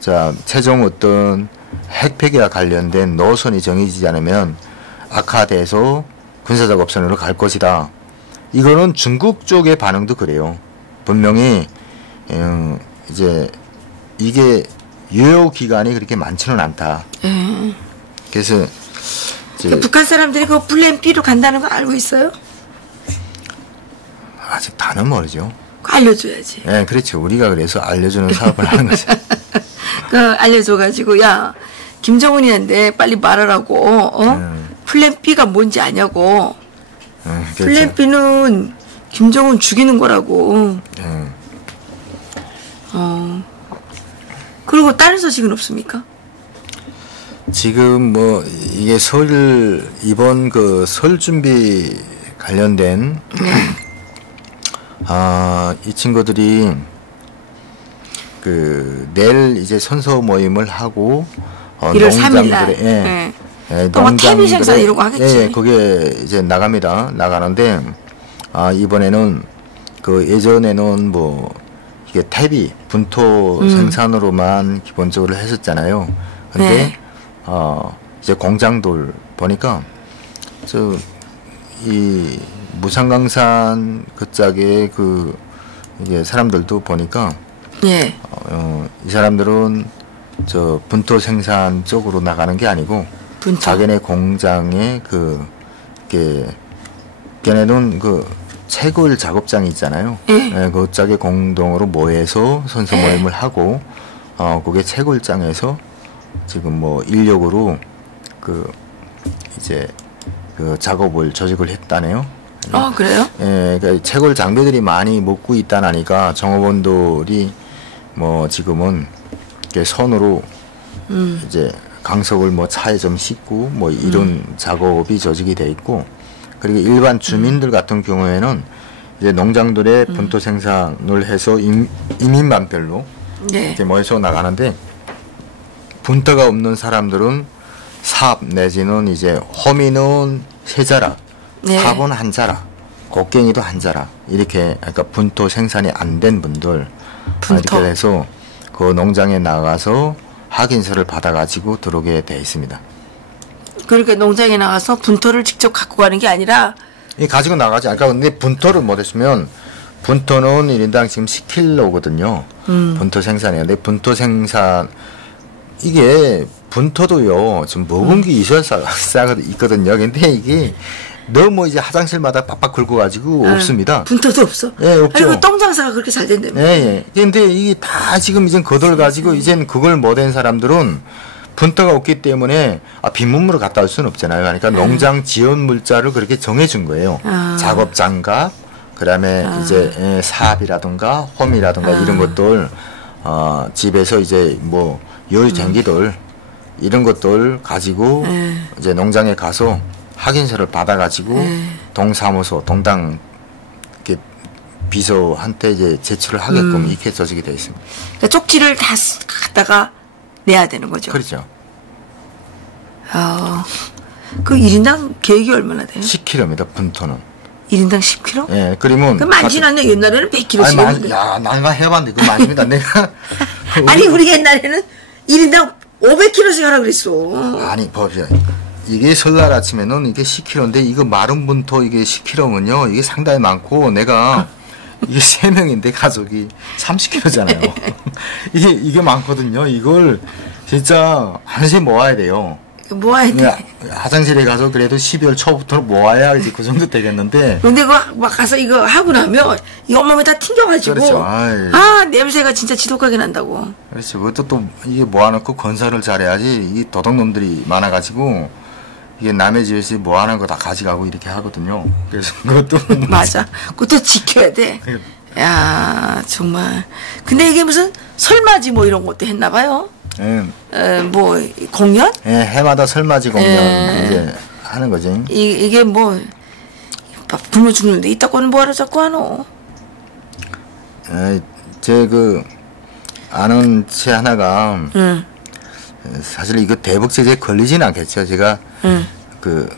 자 최종 어떤 핵폐기와 관련된 노선이 정해지지 않으면 악화돼서 군사작업선으로 갈 것이다. 이거는 중국 쪽의 반응도 그래요. 분명히 이제 이게 유효 기간이 그렇게 많지는 않다. 그래서 북한 사람들이 그 플랜 B로 간다는 거 알고 있어요? 아직 다는 모르죠. 알려줘야지. 네, 그렇죠. 우리가 그래서 알려주는 사업을 하는 거죠. 알려줘가지고 야 김정은이한테 빨리 말하라고. 플랜 B가 뭔지 아냐고. 그렇죠. 플랜 B는 김정은 죽이는 거라고. 그리고 다른 소식은 없습니까? 지금 뭐 이게 이번 그 설 준비 관련된 이 친구들이 그 내일 이제 선서 모임을 하고 1월 3일 날 또 뭐 TV 생산 이런 거 하겠지. 그게 이제 나가는데 이번에는 그 예전에는 뭐 이게 탭이 분토 생산으로만 기본적으로 했었잖아요. 근데 이제 공장들 보니까 이 무상강산 그짝에 이게 사람들도 보니까 이 사람들은 저 분토 생산 쪽으로 나가는 게 아니고 자기네 공장에 이게 걔네는 그 채굴 작업장이 있잖아요. 예, 그 짝에 공동으로 모여서 선수 모임을 하고, 그게 채굴장에서 지금 뭐 인력으로 그 이제 그 작업을 조직을 했다네요. 아, 그래요? 예, 그러니까 채굴 장비들이 많이 못 구있다나니까 정업원들이 뭐 지금은 이렇게 손으로 이제 강석을 뭐 차에 좀 싣고 뭐 이런 작업이 조직이 돼 있고, 그리고 일반 주민들 같은 경우에는 이제 농장들의 분토 생산을 해서 이민반별로 네. 이렇게 모여서 나가는데, 분토가 없는 사람들은 삽 내지는 이제 호미는 세 자락, 네. 삽은 한 자락, 곡괭이도 한 자락, 이렇게 그러니까 분토 생산이 안 된 분들 분토. 이렇게 해서 그 농장에 나가서 확인서를 받아가지고 들어오게 돼 있습니다. 그러니까 농장에 나가서 분토를 직접 갖고 가는 게 아니라 이 가지고 나가지. 그러니까 근데 분토를 못했으면, 분토는 1인당 지금 10kg거든요. 분토 생산이에요. 근데 분토 생산 이게 분토도요 좀 먹은 게 있어야 있거든요. 근데 이게 너무 이제 화장실마다 빡빡 긁고 가지고 없습니다. 분토도 없어. 예, 없죠. 그리고 똥 장사가 그렇게 잘 된다며. 예, 예. 근데 이게 다 지금 이젠 거덜 가지고 이젠 그걸 못한 사람들은 분토가 없기 때문에 빈몸으로 갔다 올 수는 없잖아요. 그러니까 농장 지원 물자를 그렇게 정해준 거예요. 작업 장갑, 그다음에 이제 삽이라든가 홈이라든가 이런 것들 집에서 이제 뭐 요리쟁기들 이런 것들 가지고 이제 농장에 가서 확인서를 받아가지고 동사무소, 동당 이렇게 비서한테 이제 제출을 하게끔 이렇게 조직이 되어 있습니다. 그러니까 쪽지를 다 갖다가 내야 되는 거죠. 그렇죠. 그 1인당 계획이 얼마나 돼요? 10kg입니다. 분토는. 1인당 10kg? 예, 그러면 그 많진 않네. 옛날에는 100kg씩 했는데. 야, 난가 해봤는데 그거 많습니다. 내가 아니, 우리 옛날에는 1인당 500kg씩 하라 그랬어. 아니, 보세요. 이게 설날 아침에는 이게 10kg인데 이거 마른 분토 이게 10kg면요. 이게 상당히 많고, 내가 이게 3명인데 가족이 30kg잖아요. 이게 많거든요. 이걸 진짜 한세 모아야 돼요. 모아야 돼. 화장실에 가서 그래도 12월 초부터 모아야 이제 그 정도 되겠는데. 근데 막 가서 이거 하고 나면 이 온몸에 다 튕겨가지고. 그렇죠. 냄새가 진짜 지독하게 난다고. 그렇죠. 그것도 또 이게 모아놓고 건설을 잘해야지. 이 도둑놈들이 많아가지고 이게 남의 집에서 모아놓은 거 다 가져가고 이렇게 하거든요. 그래서 그것도 맞아. 그것도 지켜야 돼. 야, 정말. 근데 이게 무슨 설맞이 뭐 이런 것도 했나 봐요. 뭐 공연? 예, 해마다 설맞이 공연 이제 하는 거지. 이게 뭐 굶어 죽는데 이따고는 뭐하러 자꾸 하노? 제 그 아는 체 하나가 사실 이거 대북 제재에 걸리지는 않겠죠. 제가 그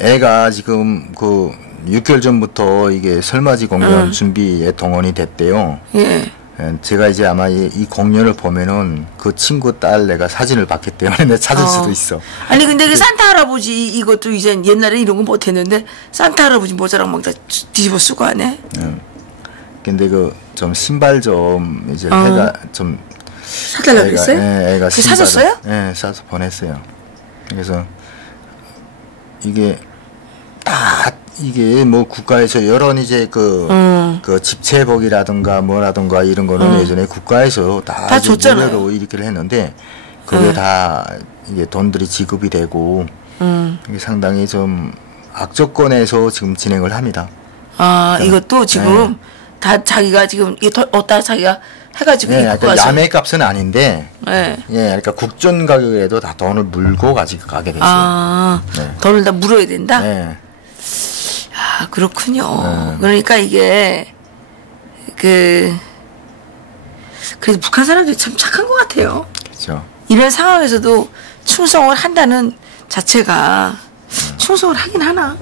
애가 지금 그 6개월 전부터 이게 설맞이 공연 준비에 동원이 됐대요. 예. 제가 이제 아마 이 공연을 보면은 그 친구 딸 내가 사진을 봤기 때문에 내가 찾을 수도 있어. 아니 근데 그 산타 할아버지 이것도 이제 옛날에 이런 거 못했는데 산타 할아버지 모자랑 막 다 뒤집어 쓰고 하네. 근데 그 좀 신발 좀 이제 애가 좀 사달라고 그랬어요? 애가 그 사줬어요? 네, 사서 보냈어요. 그래서 이게 다 이게 뭐 국가에서 여러 이제 그 집체복이라든가 뭐라든가 이런 거는 예전에 국가에서 다 줬잖아요. 이렇게 했는데 그게 다 이게 돈들이 지급이 되고 이게 상당히 좀 악조건에서 지금 진행을 합니다. 이것도 지금 다 자기가 지금 어디다 자기가 해가지고 그러니까 야매 값은 아닌데, 예, 그러니까 국전 가격에도 다 돈을 물고 가지고 가게 됐어요. 돈을 다 물어야 된다. 네. 그렇군요. 그러니까 이게 그래도 북한 사람들이 참 착한 것 같아요. 그렇죠. 이런 상황에서도 충성을 한다는 자체가 충성을 하긴 하나.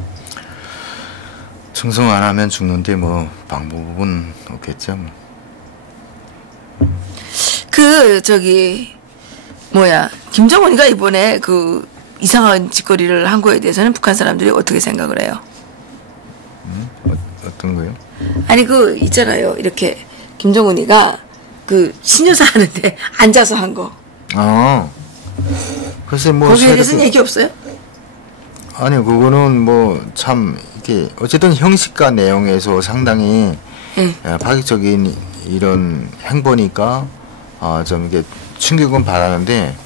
충성 안 하면 죽는데 뭐 방법은 없겠죠. 뭐. 김정은이가 이번에 그 이상한 짓거리를 한 거에 대해서는 북한 사람들이 어떻게 생각을 해요? 어떤 거요? 아니 있잖아요. 이렇게 김정은이가 그 신여사 하는데 앉아서 한 거. 글쎄 뭐 거기에 대해서는 얘기 없어요? 아니 그거는 뭐 참 이렇게 어쨌든 형식과 내용에서 상당히 파격적인 이런 행보니까 좀 이게 충격은 받았는데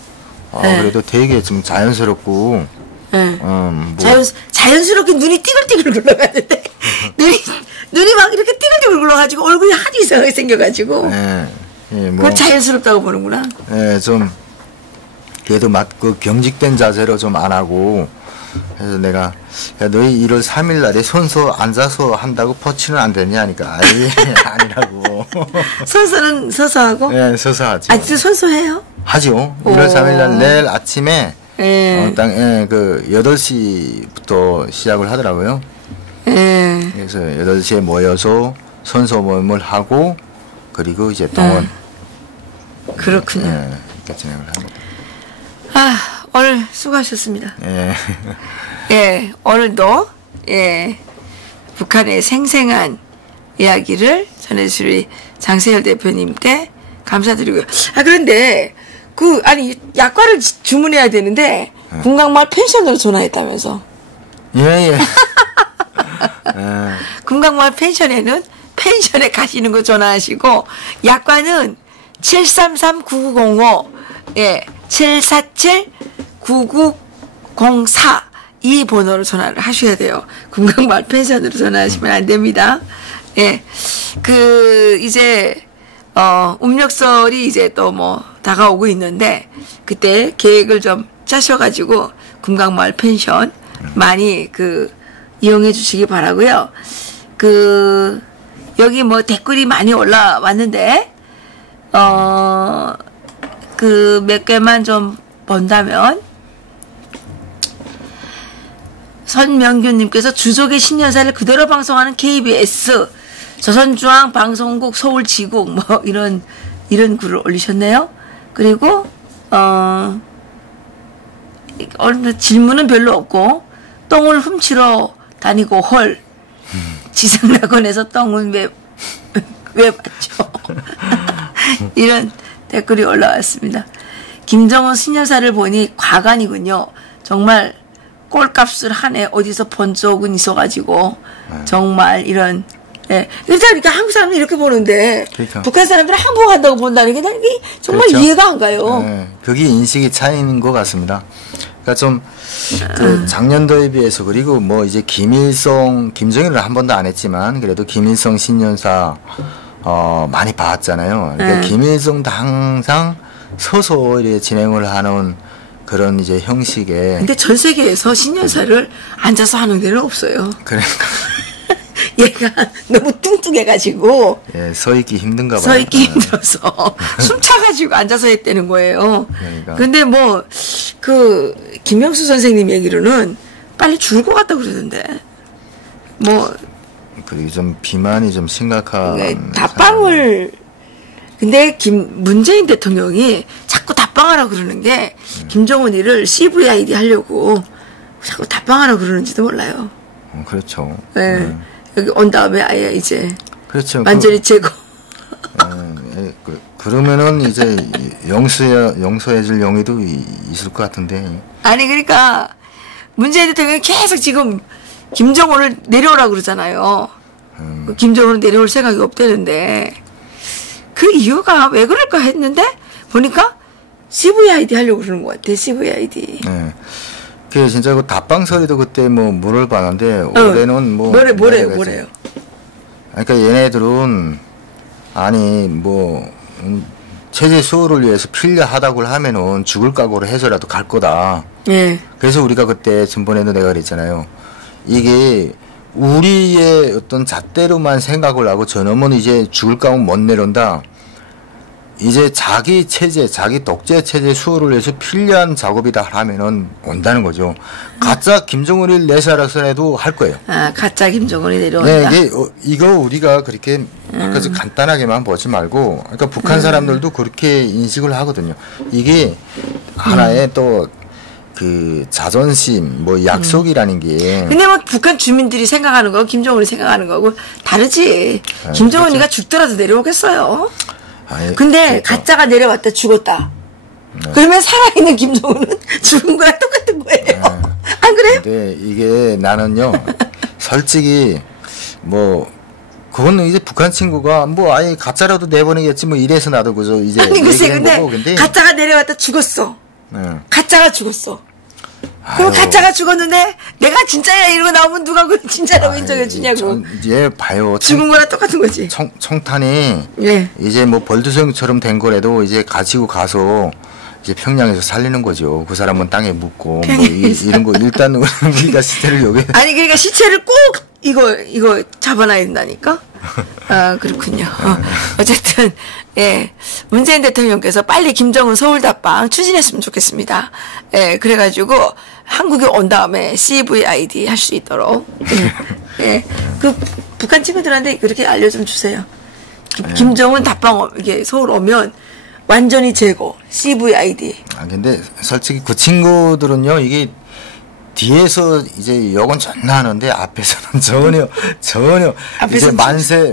그래도 되게 좀 자연스럽고 뭐 자연스럽게 눈이 띠글띠글 굴러가는데 눈이 막 이렇게 띠글띠글 굴러가지고 얼굴이 하도 이상하게 생겨가지고 뭐 그걸 자연스럽다고 보는구나. 좀 그래도 막 그 경직된 자세로 좀 안 하고 그래서 내가 야, 너희 1월 3일 날에 손소 앉아서 한다고 퍼치는 안 되냐 하니까 아예 아니라고. 손소는 서서 하고? 네, 서서 하죠. 아, 진짜 손소해요? 하죠. 1월 3일 날 내일 아침에 그 8시부터 시작을 하더라고요. 그래서 8시에 모여서 손소 모임을 하고 그리고 이제 동원. 그렇군요. 이렇게 진행을 합니다. 아, 오늘 수고하셨습니다. 오늘도 북한의 생생한 이야기를 전해주신 우리 장세열 대표님께 감사드리고요. 아, 그런데 아니 약과를 주문해야 되는데 금강마을 펜션으로 전화했다면서. 예. 금강마을 펜션에 가시는 거 전화하시고 약과는 733-9905 747-9904 이 번호로 전화를 하셔야 돼요. 금강마을 펜션으로 전화하시면 안 됩니다. 이제 음력설이 이제 또 뭐 다가오고 있는데 그때 계획을 좀 짜셔가지고 금강마을 펜션 많이 이용해 주시기 바라고요. 여기 뭐 댓글이 많이 올라왔는데 몇 개만 좀 본다면 선명균님께서 주족의 신년사를 그대로 방송하는 KBS 조선중앙방송국 서울지국 뭐 이런 글을 올리셨네요. 그리고 질문은 별로 없고 똥을 훔치러 다니고 헐 지상낙원에서 똥은 왜 받죠? 이런 댓글이 올라왔습니다. 김정은 신년사를 보니 과간이군요. 정말 꼴값을 하네. 어디서 본 적은 있어가지고 정말 이런 그러니까 한국 사람들이 이렇게 보는데 그러니까. 북한 사람들은 항복한다고 본다는 게 난 이게 정말 그렇죠. 이해가 안 가요. 그게 인식이 차이인 것 같습니다. 그러니까 좀 작년도에 비해서 그리고 뭐 이제 김정일은 한 번도 안 했지만 그래도 김일성 신년사 많이 봤잖아요. 그러니까 김일성도 항상 서서 이렇게 진행을 하는 그런 이제 형식의. 근데 전 세계에서 신년사를 앉아서 하는 데는 없어요. 그러니까. 얘가 너무 뚱뚱해가지고. 서 있기 힘든가 봐요. 서 있기 힘들어서 숨 차가지고 앉아서 했다는 거예요. 그러니까. 근데 김명수 선생님 얘기로는 빨리 죽을 것 같다고 그러던데. 그리고 좀 비만이 좀 심각한. 답방을. 근데 문재인 대통령이 자꾸 답방하라고 그러는 게 김정은이를 CVID 하려고 자꾸 답방하라고 그러는지도 몰라요. 그렇죠. 여기 온 다음에 아예 이제 그렇죠. 완전히 제거. 그러면은 이제 용서해줄 용의도 있을 것 같은데. 아니 그러니까 문재인 대통령이 계속 지금 김정은을 내려오라고 그러잖아요. 김정은은 내려올 생각이 없다는데 그 이유가 왜 그럴까 했는데 보니까 CVID 하려고 그러는 것 같아. CVID. 그 진짜 그 답방설이도 그때 뭐 물을 봤는데 올해는 뭐 뭐래요? 그러니까 얘네들은 아니 체제 수호를 위해서 필요하다고 하면은 죽을 각오를 해서라도 갈 거다. 그래서 우리가 그때 전번에도 내가 그랬잖아요. 이게 우리의 어떤 잣대로만 생각을 하고 저놈은 이제 죽을 각오 못 내려온다. 이제 자기 체제, 자기 독재 체제 수호를 위해서 필요한 작업이다 하면은 온다는 거죠. 가짜 김정은이 내세라서라도 할 거예요. 가짜 김정은이 내려온다. 네, 이거 우리가 그렇게 아까 간단하게만 보지 말고, 그러니까 북한 사람들도 그렇게 인식을 하거든요. 이게 하나의 또 자존심, 약속이라는 게. 근데 북한 주민들이 생각하는 거고, 김정은이 생각하는 거고, 다르지. 김정은이가 그렇죠. 죽더라도 내려오겠어요. 근데 가짜가 내려왔다 죽었다. 그러면 살아있는 김정은은 죽은 거랑 똑같은 거예요. 안 그래요? 근데 이게 나는요 솔직히 뭐 그거는 이제 북한 친구가 뭐 아예 가짜라도 내보내겠지 뭐 이래서 나도 그저 이제 아니 글쎄 얘기한 거고. 근데 가짜가 내려왔다 죽었어. 가짜가 죽었어. 그럼 아유. 가짜가 죽었는데 내가 진짜야 이러고 나오면 누가 그 진짜라고 인정해 주냐고. 얘 봐요. 죽은 거랑 똑같은 거지. 청탄이 예. 이제 뭐 벌두성처럼 된 거라도 이제 가지고 가서 이제 평양에서 살리는 거죠. 그 사람은 땅에 묻고 뭐 이런 거 일단 우리가 시체를 여기 아니 그러니까 시체를 꼭 이거 잡아놔야 된다니까. 아 그렇군요. 어쨌든 예 문재인 대통령께서 빨리 김정은 서울 답방 추진했으면 좋겠습니다. 예 그래가지고 한국에 온 다음에 CVID 할 수 있도록 그 북한 친구들한테 그렇게 알려 좀 주세요. 김정은 답방 이게 서울 오면 완전히 제거 CVID. 아 근데 솔직히 그 친구들은요 이게 뒤에서 이제 욕은 존나 하는데 앞에서는 전혀 이제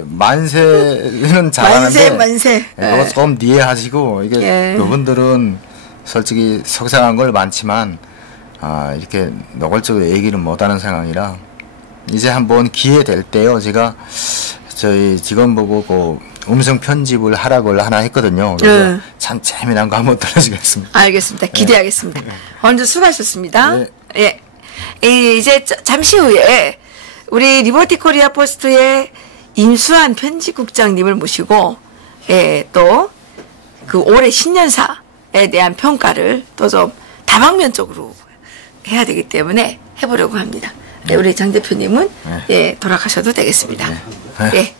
만세는 잘하는데 만세 그거 조금 이해하시고 이게 그분들은 솔직히 속상한 걸 많지만 아 이렇게 노골적으로 얘기를 못하는 상황이라 이제 한번 기회 될 때요 제가 저희 직원 보고 그 음성 편집을 하라고 하나 했거든요. 그래서 참 재미난 거 한번 들려주겠습니다. 알겠습니다. 기대하겠습니다. 오늘 수고하셨습니다. 예. 이제 잠시 후에 우리 리버티 코리아 포스트의 임수환 편집국장님을 모시고 또 그 올해 신년사에 대한 평가를 또 좀 다방면적으로 해야 되기 때문에 해보려고 합니다. 우리 장 대표님은 돌아가셔도 되겠습니다. 예.